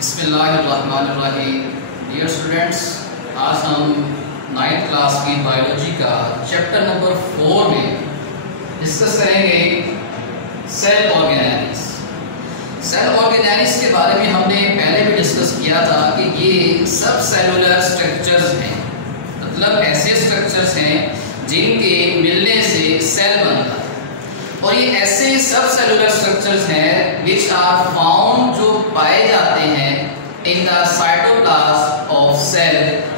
बिस्मिल्लाहिर्रहमानिर्रहीम। Dear students, आज हम 9th क्लास की बायोलॉजी का चैप्टर नंबर 4 में डिस्कस करेंगे सेल ऑर्गेनेलिस। सेल ऑर्गेनेलिस के बारे में हमने पहले भी डिस्कस किया था कि ये सब सेलुलर स्ट्रक्चर्स हैं, मतलब ऐसे स्ट्रक्चर्स हैं जिनके मिलने से सेल बनता है। और ये ऐसे सब सेलुलर स्ट्रक्चर्स हैं विच आर फाउंड, जो पाए जाते हैं in the cytoplasm of cell,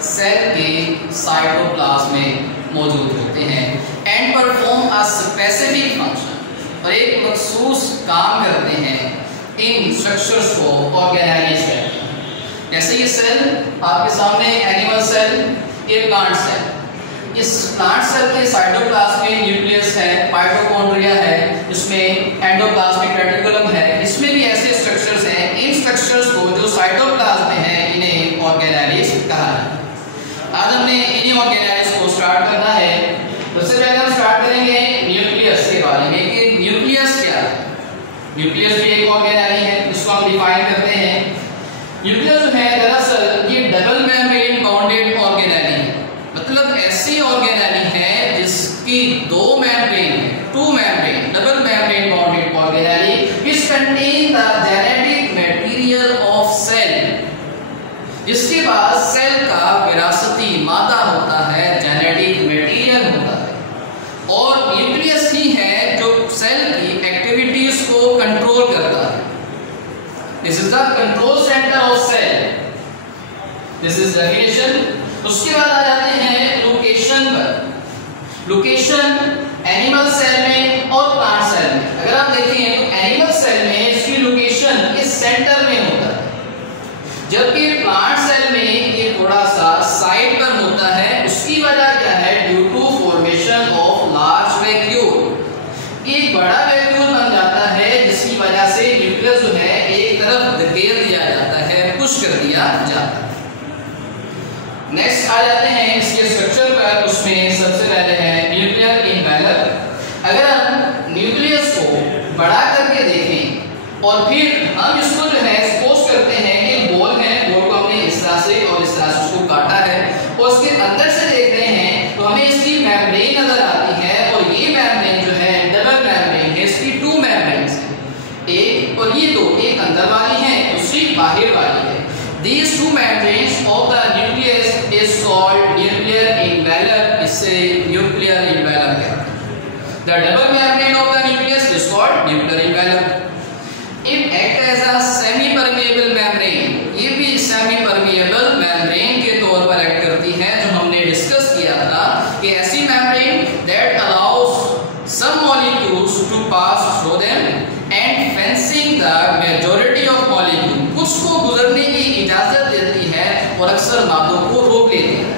cell के साइटोप्लाज्म में मौजूद होते हैं and perform a specific function, और एक मखसूस काम करते हैं इन स्ट्रक्चर्स को ऑर्गेनाइज करते हैं। जैसे ये सेल आपके सामने एनिमल सेल, ये प्लांट सेल। इस प्लांट सेल के साइटोप्लाज्म में न्यूक्लियस है, माइटोकॉन्ड्रिया है, इसमें एंडोप्लाज्मिक रेटिकुलम है, इसमें भी ऐसे स्ट्रक्चर्स हैं। इन स्ट्रक्चर्स को जो साइटोप्लाज्म में है इन्हें ऑर्गेनेलिस कहा जाता है। आज हमने इन्हीं ऑर्गेनेलिस को स्टार्ट करना है। सबसे पहले हम स्टार्ट करेंगे न्यूक्लियस के बारे में कि न्यूक्लियस क्या है। न्यूक्लियस भी एक ऑर्गेनेली है, इसको हम डिफाइन करते हैं। न्यूक्लियस जो है दरअसल ये डबल मेम्ब्रेन बाउंडेड ऑर्गेनेली है, मतलब ऐसी ऑर्गेनेली है जिसकी दो membrane, two membrane, double membrane bounded organelle which contain the genetic material of cell, जिसके बाद सेल का विरासती मादा होता है, जेनेटिक मटेरियल होता है, और न्यूक्लियस ही है जो सेल की एक्टिविटीज को कंट्रोल करता है। This is the control centre of cell, this is definition. उसके बाद आ जाते हैं लोकेशन पर। लोकेशन एनिमल सेल में और प्लांट सेल में अगर आप देखें तो एनिमल सेल में इसकी लोकेशन इस सेंटर में होता है, जबकि प्लांट सेल में ये थोड़ा सा साइड पर होता है। उसकी वजह क्या है? Due to formation of large vacuole. एक बड़ा वैक्यूल बन जाता है जिसकी वजह से न्यूक्लियस जो है एक तरफ धकेल दिया जाता है, पुश कर दिया जाता है। नेक्स्ट आ जाते हैं इसके स्ट्रक्चर पर। उसमें सबसे पहले है न्यूक्लियर इनवेलप। अगर हम न्यूक्लियस को बड़ा करके देखें और फिर हम इसको जो है सपोज करते हैं कि गोल है, गोल को हमने इस तरह से और इस तरह से उसको काटा है और उसके अंदर से देख रहे हैं तो हमें इसकी मेम्ब्रेन नजर आती है, और ये मेम्ब्रेन जो है डबल मेम्ब्रेन है, इसकी टू मेम्ब्रेन्स है, एक और ये दो, एक अंदर वाली है, दूसरी बाहर वाली है। These two membranes of the nucleus is called nuclear envelope. इससे nuclear envelope कहते हैं। The double membrane of the nucleus is called nuclear envelope. It acts as a semi-permeable membrane. ये भी semi-permeable membrane के तौर पर एक्ट करती है, जो हमने डिस्कस किया था कि ऐसी membrane that allows some molecules to pass through them and fencing the majority of molecules. कुछ को गुजरने की इजाजत देती है और अक्सर मादों को रोक लेती है।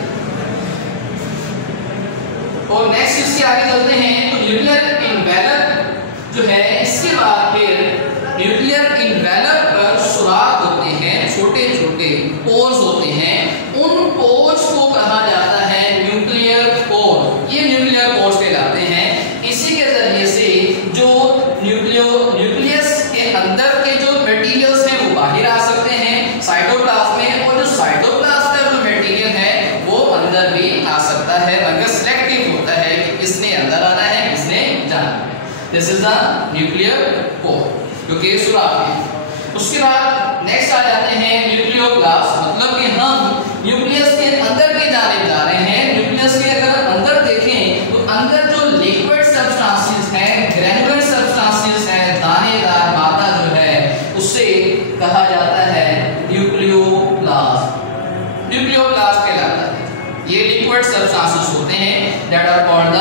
और नेक्स्ट इसके आगे चलते हैं तो न्यूक्लियर इनवेलप जो है, इसके बाद फिर न्यूक्लियर इनवेलप पर सुराख होते हैं, छोटे छोटे पोर्स होते हैं। उन पोर्स को कहा जाता है न्यूक्लियर पोर। ये न्यूक्लियर पोर्स कहलाते हैं। इसी के जरिए से जो न्यूक्लियस के अंदर के जो मटेरियल्स हैं वो बाहर आ सकते हैं साइटोप्लाज्म में, और जो साइटोप्लाज्म का जो मटेरियल है वो अंदर भी आ सकता है, मगर सिलेक्टिव होता है कि किसने अंदर आना है, किसने जाना है। This is the nuclear pore जो कि सुराख है। उसके बाद नेक्स्ट आ जाते हैं न्यूक्लियोप्लास्ट, मतलब कि हम न्यूक्लियस के अंदर की जाने जा रहे हैं। न्यूक्लियस के अगर अंदर देखें तो अंदर जो लिक्विड सब्सटेंसेस हैं, ग्रैन्युलर सब्सटेंसेस हैं, दानेदार मादा जो है, उसे कहा जाता है न्यूक्लियोप्लास्ट। न्यूक्लियोप्लास्ट कहलाता है। ये लिक्विड सब्सटेंसेस होते हैं दैट आर कॉल्ड द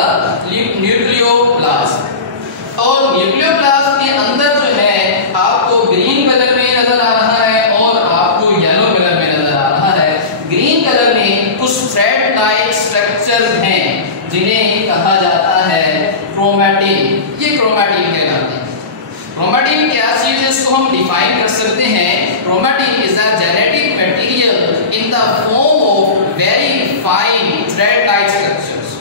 न्यूक्लियोप्लास्ट। और न्यूक्लियोप्लास्ट के अंदर जो है आपको ग्रीन कलर में नजर आ रहा है और आपको येलो कलर में नजर आ रहा है। ग्रीन कलर में कुछ थ्रेड लाइक स्ट्रक्चर हैं जिन्हें कहा जाता है क्रोमैटिन। ये क्रोमैटिन कहलाते हैं। क्रोमैटिन क्या चीज है, इसको हम डिफाइन कर सकते हैं। Chromatin is a genetic material in the form of very fine thread like structures.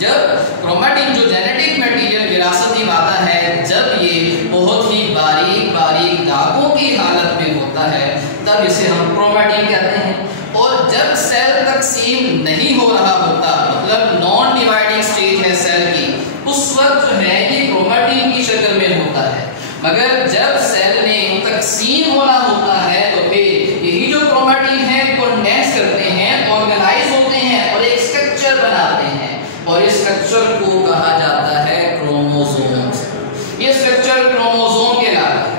जब क्रोमैटिन जो जेनेटिक मटेरियल विरासती मादा है, जब ये बहुत ही बारीक बारीक धागों की हालत में होता है तब इसे हम क्रोमैटिन कहते हैं। और जब सेल तकसीम नहीं हो रहा होता, मतलब नॉन डिवाइडिंग स्टेज है सेल की, उस वक्त जो है ये क्रोमैटिन की शक्ल में होता है। मगर जब सेल ने तकसीम होना होता है तो फिर यही जो क्रोमैटिन है कंडेंस करते हैं, ऑर्गेनाइज होते हैं और एक स्ट्रक्चर बनाते हैं, और इस स्ट्रक्चर को कहा जाता है क्रोमोसोम्स। ये स्ट्रक्चर क्रोमोसोम कहलाता है।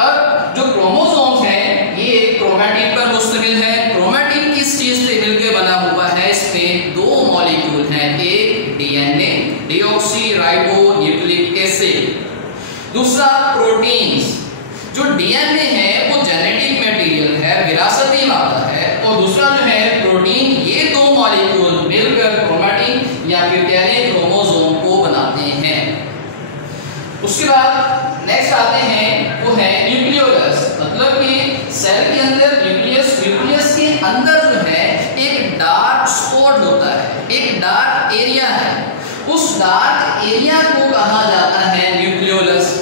अब जो क्रोमोसोम्स हैं ये क्रोमैटिन पर मुश्तमिल है। क्रोमैटिन किस चीज से मिलकर बना हुआ है? इसमें दो मॉलिक्यूल हैं, एक DNA deoxy ribo nucleic acid, दूसरा प्रोटीन्स। जो डीएनए है वो जेनेटिक मटेरियल है, विरासती मादा है, और दूसरा जो है प्रोटीन। ये दो मॉलिक्यूल मिलकर क्रोमैटिन या फिर कह लें क्रोमोसोम को बनाते हैं। उसके बाद नेक्स्ट आते हैं वो है न्यूक्लियोलस, मतलब कि सेल के अंदर न्यूक्लियस के अंदर जो है एक डार्क स्पॉट होता है, एक डार्क एरिया है। उस डार्क एरिया को कहा जाता है न्यूक्लियोलस।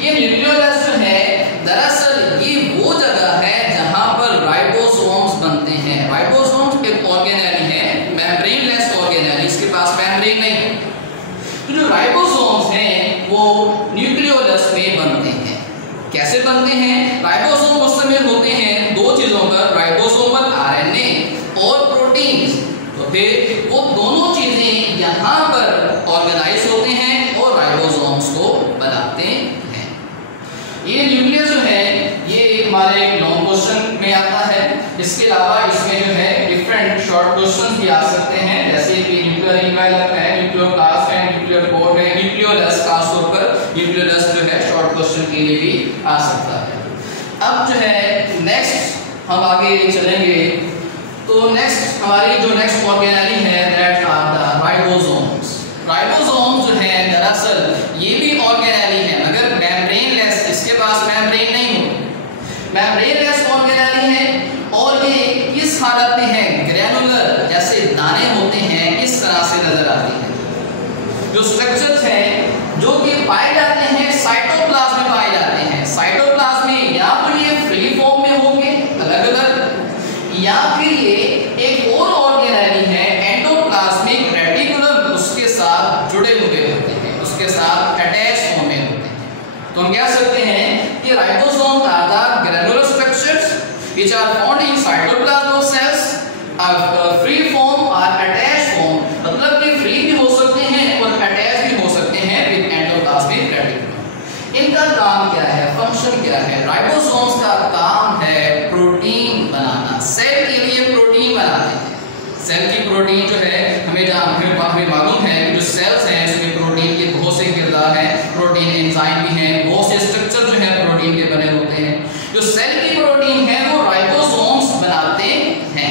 ये न्यूक्लियोलस जो है दरअसल ये वो जगह है जहां पर राइबोसोम्स बनते हैं। राइबोसोम्स एक ऑर्गेनेली है, मेम्ब्रेनलेस ऑर्गेनेली, इसके पास मेम्ब्रेन नहीं है। तो जो राइबोसोम्स हैं वो न्यूक्लियोलस में बनते हैं। कैसे बनते हैं? राइबोसोम मुश्तमिल होते हैं दो चीजों पर, राइबोसोमल आरएनए और प्रोटीन्स। तो फिर वो दोनों चीजें यहाँ पर ऑर्गेनाइज होते हैं और राइबोसोम्स को बनाते हैं। ये न्यूक्लियस जो है ये हमारे लॉन्ग क्वेश्चन में आता है। इसके अलावा इसमें जो है डिफरेंट शॉर्ट क्वेश्चन भी आ सकते हैं, जैसे कि न्यूक्लियर इन्वेलप है, न्यूक्लियोप्लास्ट है, न्यूक्लियर कोर है, न्यूक्लियोलस, खासतौर पर न्यूक्लियोलस जो है शॉर्ट क्वेश्चन के लिए भी आ सकता है। अब जो है नेक्स्ट हम आगे चलेंगे, तो नेक्स्ट हमारी जो नेक्स्ट ऑर्गेनेली है that are the ribosomes. Ribosomes जो है दरअसल ये भी ऑर्गेनेली है मगर मेम्ब्रेनलेस, इसके पास मेम्ब्रेन नहीं होती, मेम्ब्रेनलेस ऑर्गेनेली है। और ये किस हालत में है? ग्रैनुलर, जैसे दाने होते हैं इस तरह से नजर आती है। जो स्ट्रक्चर्स हैं जो कि पाए जाते हैं साइटोप्लाज्म में पाए जाते हैं। साइटोप्लाज्म में या तो ये फ्री फॉर्म में होंगे अलग अलग, या फिर ये एक और ऑर्गेनेली है एंडोप्लाज्मिक रेटिकुलम, उसके साथ जुड़े हुए होते हैं, उसके साथ अटैच फॉर्म में होते हैं। तो हम कह सकते हैं कि ribosome are the granular structures which are found in cytoplasm of cells, free form or attached form, मतलब कि फ्री भी हो सकते हैं और अटैच भी हो सकते हैं विद एंडोप्लाज्मिक रेटिकुलम। इनका काम क्या है, फंक्शन क्या है? राइबोसोम्स का काम है प्रोटीन बनाना, सेल के लिए प्रोटीन बनाते हैं। सेल की प्रोटीन जो है हमें मालूम है कि जो सेल्स हैं उसमें प्रोटीन के बहुत से किरदार हैं, प्रोटीन एंजाइम भी हैं, बहुत से स्ट्रक्चर जो है प्रोटीन के बने होते हैं। जो सेल की प्रोटीन है वो राइबोसोम्स बनाते हैं।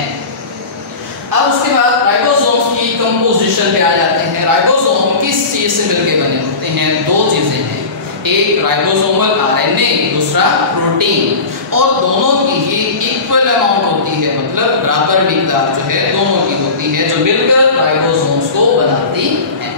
अब उसके बाद राइबोसोम्स की कंपोजिशन पे आ जाते हैं। राइबोसोम किस चीज से मिलकर बने होते हैं? दो चीजें हैं, एक राइबोसोमल आरएनए, दूसरा प्रोटीन, और दोनों की ही इक्वल अमाउंट होती है, मतलब बराबर मिकदार जो है दोनों की होती है, जो मिलकर राइबोसोम्स को बनाती है।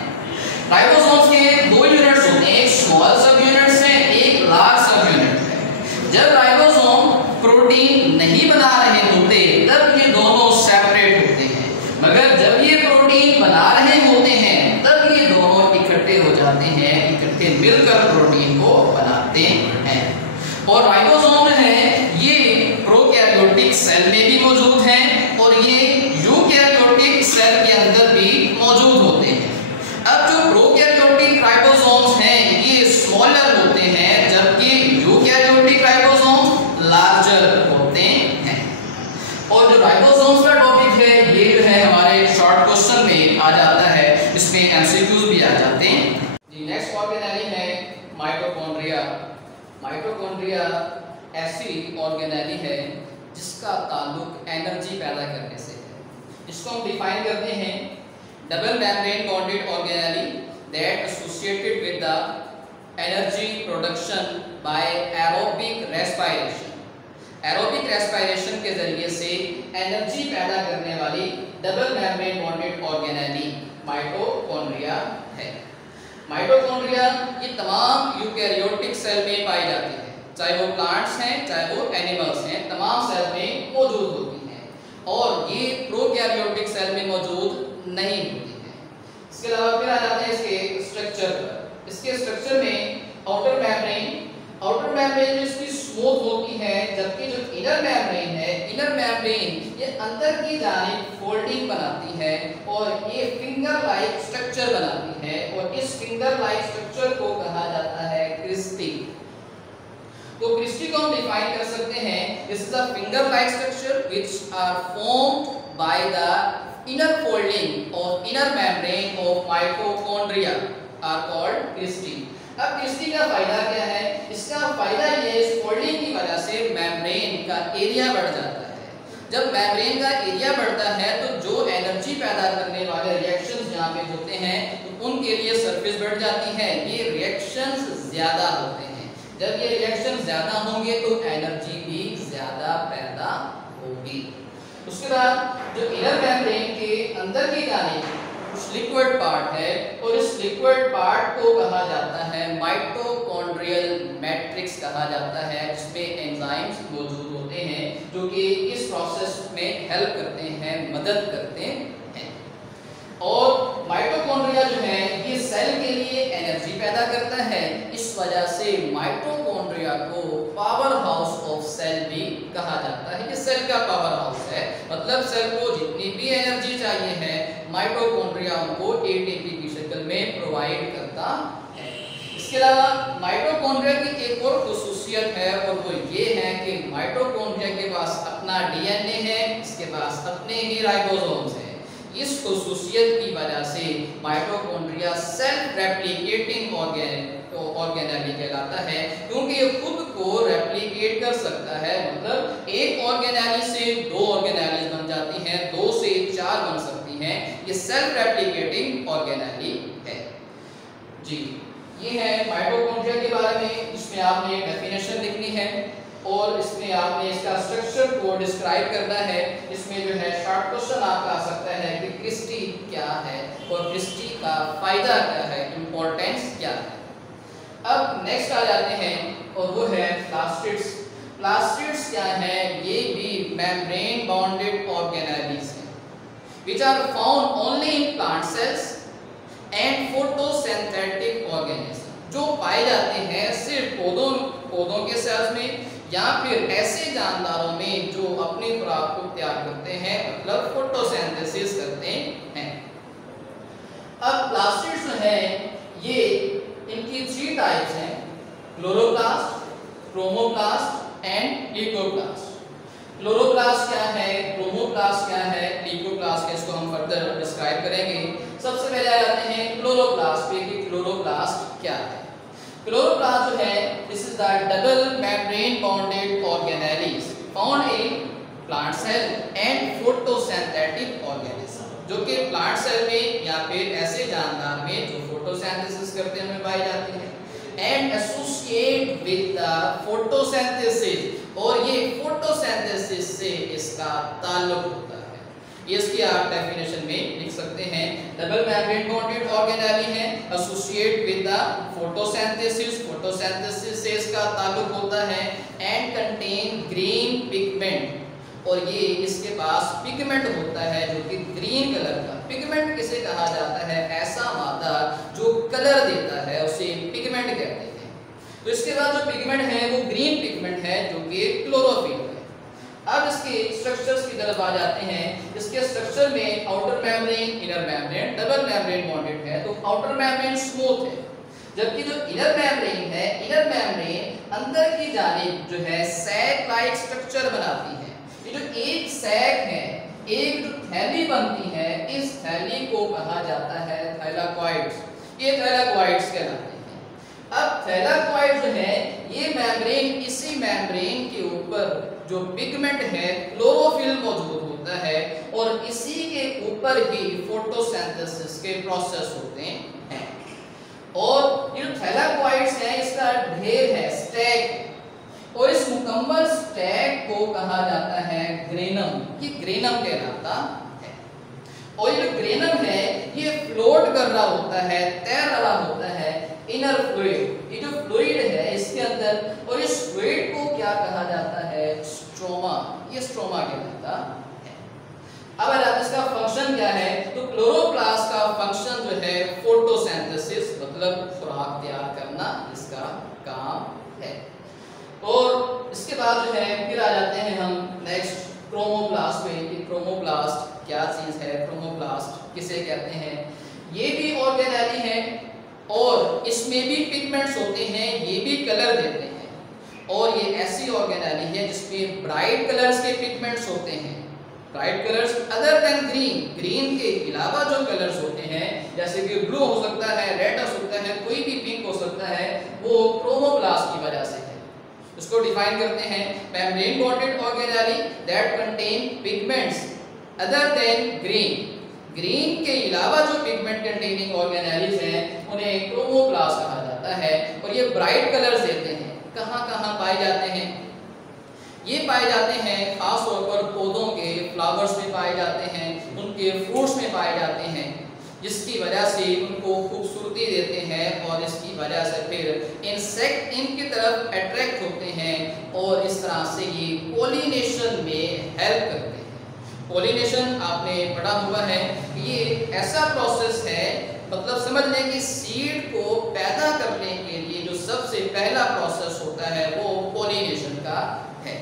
राइबोसोम्स के दो यूनिट्स होते हैं, एक स्मॉल सब यूनिट्स है, एक लार्ज सब यूनिट है। जब राइबोसोम प्रोटीन नहीं बना रहे होते तब ये दोनों सेपरेट होते हैं, मगर जब ये प्रोटीन बना रहे होते हैं तब ये दोनों इकट्ठे हो जाते हैं, इकट्ठे मिलकर प्रोटीन को बनाते हैं। और राइबोसोम जो है ये प्रोकैरियोटिक सेल में भी मौजूद हैं और ये यूकैरियोटिक सेल के अंदर भी मौजूद होते हैं। अब जो प्रोकैरियोटिक राइबोसोम्स हैं ये स्मॉलर होते हैं, जबकि यूकैरियोटिक राइबोसोम्स लार्जर होते हैं। और जो राइबोसोम्स का टॉपिक है ये जो है हमारे शॉर्ट क्वेश्चन में आ जाता है, इसमें एमसीक्यूज भी आ जाते हैं। जी नेक्स्ट ऑर्गेनेली है माइटोकॉन्ड्रिया। माइटोकॉन्ड्रिया ऐसी ऑर्गेनेली है जिसका ताल्लुक एनर्जी पैदा करने से है। इसको हम डिफाइन करते हैं double membrane bonded organelle that associated with the energy production by aerobic respiration. Aerobic respiration के जरिए से एनर्जी पैदा करने वाली double membrane bonded organelle mitochondria है। माइटोकॉन्ड्रिया ये तमाम यूकैरियोटिक सेल में पाई जाती है। चाहे वो प्लांट्स हैं चाहे वो एनिमल्स हैं, तमाम सेल में मौजूद होती हैं और ये प्रोकैरियोटिक सेल में मौजूद नहीं होती है। इसके अलावा फिर आ जाते हैं इसके स्ट्रक्चर पर। इसके स्ट्रक्चर में आउटर मेम्ब्रेन जो इसकी स्मूथ होती है, जबकि जो इनर मेम्ब्रेन है, इनर मेम्ब्रेन ये अंदर की जानिब फोल्डिंग बनाती है और ये फिंगर लाइक स्ट्रक्चर बनाती है और इस फिंगर लाइक स्ट्रक्चर को कहा जाता है क्रिस्टी। तो क्रिस्टी को हम डिफाइन कर सकते हैं, this is a finger like structure which are formed by the inner folding और inner membrane of mitochondria are called cristae. अब क्रिस्टी का फायदा क्या है? इसका फायदा ये है, इस फोल्डिंग की वजह से मेम्ब्रेन का एरिया बढ़ जाता है। जब मेम्ब्रेन का एरिया बढ़ता है तो जो एनर्जी पैदा करने वाले रिएक्शंस यहाँ पे होते हैं तो उनके लिए सरफेस बढ़ जाती है, ये रिएक्शंस ज्यादा होते हैं। जब ये रिएक्शन ज्यादा होंगे तो एनर्जी भी ज्यादा पैदा होगी। उसके बाद जो इनर मेम्ब्रेन के अंदर की जानिब कुछ लिक्विड पार्ट है और इस लिक्विड पार्ट को कहा जाता है माइटोकॉन्ड्रियल मैट्रिक्स कहा जाता है, जिसमें एंजाइम्स मौजूद होते हैं जो कि इस प्रोसेस में हेल्प करते हैं, मदद करते हैं। और माइटोकॉन्ड्रिया जो है ये सेल के लिए एनर्जी पैदा करता है, इस वजह से माइटोकॉन्ड्रिया को पावर हाउस ऑफ सेल भी कहा जाता है। ये सेल का पावर हाउस है, मतलब सेल को जितनी भी एनर्जी चाहिए है माइटोकॉन्ड्रिया उनको एटीपी की शक्ल में प्रोवाइड करता है। इसके अलावा माइटोकॉन्ड्रिया की एक और खुसूसियत है और वो ये है कि माइटोकॉन्ड्रिया के पास अपना डीएनए है, इसके पास अपने ही राइबोसोम्स हैं। इस खुसूसियत की वजह से माइटोकॉन्ड्रिया सेल्फ रेप्लिकेटिंग ऑर्गेनेली कहलाता है, क्योंकि ये खुद को रेप्लिकेट कर सकता है। मतलब एक ऑर्गेनेली से दो ऑर्गेनेलीज बन जाती हैं, 2 से 4 बन सकती हैं। ये सेल्फ रेप्लिकेटिंग ऑर्गेनेली है। जी, ये है माइटोकॉन्ड्रिया के बारे में। इसमें आपने डेफिनेशन लिखनी है और इसमें आपने इसका स्ट्रक्चर को डिस्क्राइब करना है। इसमें जो है शॉर्ट क्वेश्चन आपका आ सकता है कि क्रिस्टी क्या है और क्रिस्टी का फायदा क्या है, इंपॉर्टेंस क्या है। अब नेक्स्ट आ जाते हैं और वो है प्लास्टिड्स। प्लास्टिड्स क्या है? ये भी मेम्ब्रेन बाउंडेड ऑर्गेनेलीज हैं which are found only in plant cells and photosynthetic organism, जो पाए जाते हैं सिर्फ पौधों के सेल्स में या फिर ऐसे जानदारों में जो अपनी खुराक को तैयार करते हैं, मतलब फोटोसिंथेसिस करते हैं। अब प्लास्टिड्स जो है ये इनकी 3 टाइप्स हैं, chloroplast, chromoplast and leucoplast. Chloroplast क्या है, क्रोमोप्लास्ट क्या है, ल्यूकोप्लास्ट क्या, इसको हम फर्दर डिस्क्राइब करेंगे। सबसे पहले आ जाते हैं क्लोरोप्लास्ट पे कि क्लोरोप्लास्ट क्या है। क्लोरोप्लास्ट जो है this is the double membrane bounded organelles found in plant cell and photosynthetic organism, जो कि प्लांट सेल में या फिर ऐसे जानदार में जो फोटोसिंथेसिस करते हैं उनमें पाई जाती है। And associate with the photosynthesis, और ये फोटोसिंथेसिस से इसका ताल्लुक होता है। ये इसकी आप डेफिनेशन में लिख सकते हैं, डबल मेम्ब्रेन बाउंडेड ऑर्गेनेली है, associate with the photosynthesis, photosynthesis से इसका ताल्लुक होता है, एंड कंटेन ग्रीन पिगमेंट, और ये इसके पास पिगमेंट होता है जो कि ग्रीन कलर का। पिगमेंट किसे कहा जाता है? ऐसा मादा जो कलर देता है उसे पिगमेंट कहते हैं। तो इसके बाद जो पिगमेंट है वो ग्रीन पिगमेंट है जो कि क्लोरोफिल है। अब इसके स्ट्रक्चर्स की तरफ आ जाते हैं। इसके स्ट्रक्चर में outer membrane, inner membrane, double membrane bonded है। तो आउटर मेम्ब्रेन स्मूथ है, जबकि जो इनर मेम्ब्रेन है, इनर मेम्ब्रेन अंदर की जानिब जो है सैक लाइक स्ट्रक्चर बनाती है। ये जो एक सैक है, एक जो थैली बनती है, इस थैली को कहा जाता है थैलाकॉइड्स। ये थैलाकॉइड्स कहलाते हैं। अब थैलाकॉइड जो है ये मेम्ब्रेन, इसी मेम्ब्रेन के ऊपर जो पिगमेंट है क्लोरोफिल मौजूद होता है और इसी के ऊपर ही फोटोसिंथेसिस के प्रोसेस होते हैं। और ये थैलाकॉइड्स है इसका ढेर है, स्टैक, और इस मुकम्मल स्टैक को कहा जाता है ग्रेनम। ये ग्रेनम कहलाता है। और ये जो ग्रेनम है ये फ्लोट कर रहा होता है, तैर रहा होता है इनर फ्लूइड। ये जो फ्लूइड है इसके अंदर, और इस फ्लूइड को क्या कहा जाता है? स्ट्रोमा। ये स्ट्रोमा कहलाता है। अब इसका फंक्शन क्या है? तो क्लोरोप्लास्ट का फंक्शन जो है फोटोसिंथेसिस, मतलब खुराक तैयार करना इसका काम है। और इसके बाद जो है फिर आ जाते हैं हम नेक्स्ट क्रोमोप्लास्ट में कि क्रोमोप्लास्ट क्या चीज है, क्रोमोप्लास्ट किसे कहते हैं। ये भी ऑर्गेनेली है और इसमें भी पिगमेंट्स होते हैं, ये भी कलर देते हैं। और ये ऐसी ऑर्गेनेली है जिसमें ब्राइट कलर्स के पिगमेंट्स होते हैं, bright colours other than green, green के अलावा जो कलर्स होते हैं जैसे कि ब्लू हो सकता है, रेड हो सकता है, कोई भी पिंक हो सकता है, वो क्रोमोप्लास्ट की वजह से है। इसको डिफाइन करते हैं membrane bonded organelle that contain pigments other than green. Green के अलावा जो पिगमेंट कंटेनिंग ऑर्गेनेलीज हैं उन्हें क्रोमोप्लास्ट कहा जाता है। और ये ब्राइट कलर्स देते हैं। कहाँ पाए जाते हैं? ये पाए जाते हैं खास तौर पर पौधों के फ्लावर्स में पाए जाते हैं, उनके फ्रूट्स में पाए जाते हैं, जिसकी वजह से उनको खूबसूरती देते हैं और इसकी वजह से फिर इंसेक्ट इनकी तरफ अट्रैक्ट होते हैं और इस तरह से ये पॉलिनेशन में हेल्प करते हैं। पॉलिनेशन आपने पढ़ा हुआ है, ये ऐसा प्रोसेस है, मतलब समझ लें कि सीड को पैदा करने के लिए जो सबसे पहला प्रोसेस होता है वो पॉलिनेशन का है।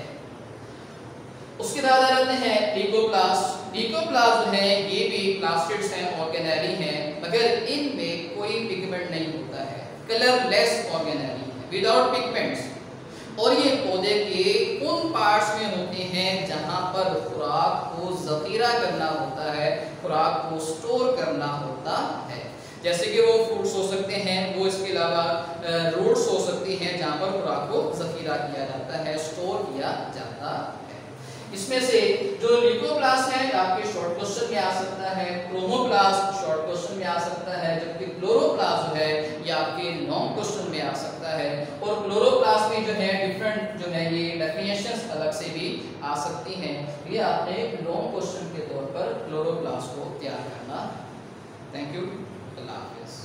उसके बाद आ जाते हैं डिकोप्लास्ट। डिकोप्लास्ट जो है ये भी प्लास्टिड्स हैं, ऑर्गेनेली हैं, मगर इनमें कोई पिगमेंट नहीं होता है, कलरलेस ऑर्गेनेली है, विदाउट पिगमेंट्स। और ये पौधे के उन पार्ट्स में होते हैं जहां पर खुराक को जखीरा करना होता है, खुराक को स्टोर करना होता है। जैसे कि वो फ्रूट्स हो सकते हैं, वो इसके अलावा रूट्स हो सकती हैं जहां पर खुराक को जखीरा किया जाता है, स्टोर किया जाता है। इसमें से जो लिकोप्लास्ट है आपके शॉर्ट क्वेश्चन में आ सकता है, क्रोमोप्लास्ट शॉर्ट क्वेश्चन में आ सकता है, जबकि क्लोरोप्लास्ट जो है ये आपके लॉन्ग क्वेश्चन में आ सकता है। और क्लोरोप्लास्ट में जो है डिफरेंट जो है ये डेफिनेशंस अलग से भी आ सकती हैं। ये आपने लॉन्ग क्वेश्चन के तौर पर क्लोरोप्लास्ट को तैयार करना। थैंक यू, अल्लाह हाफिज़।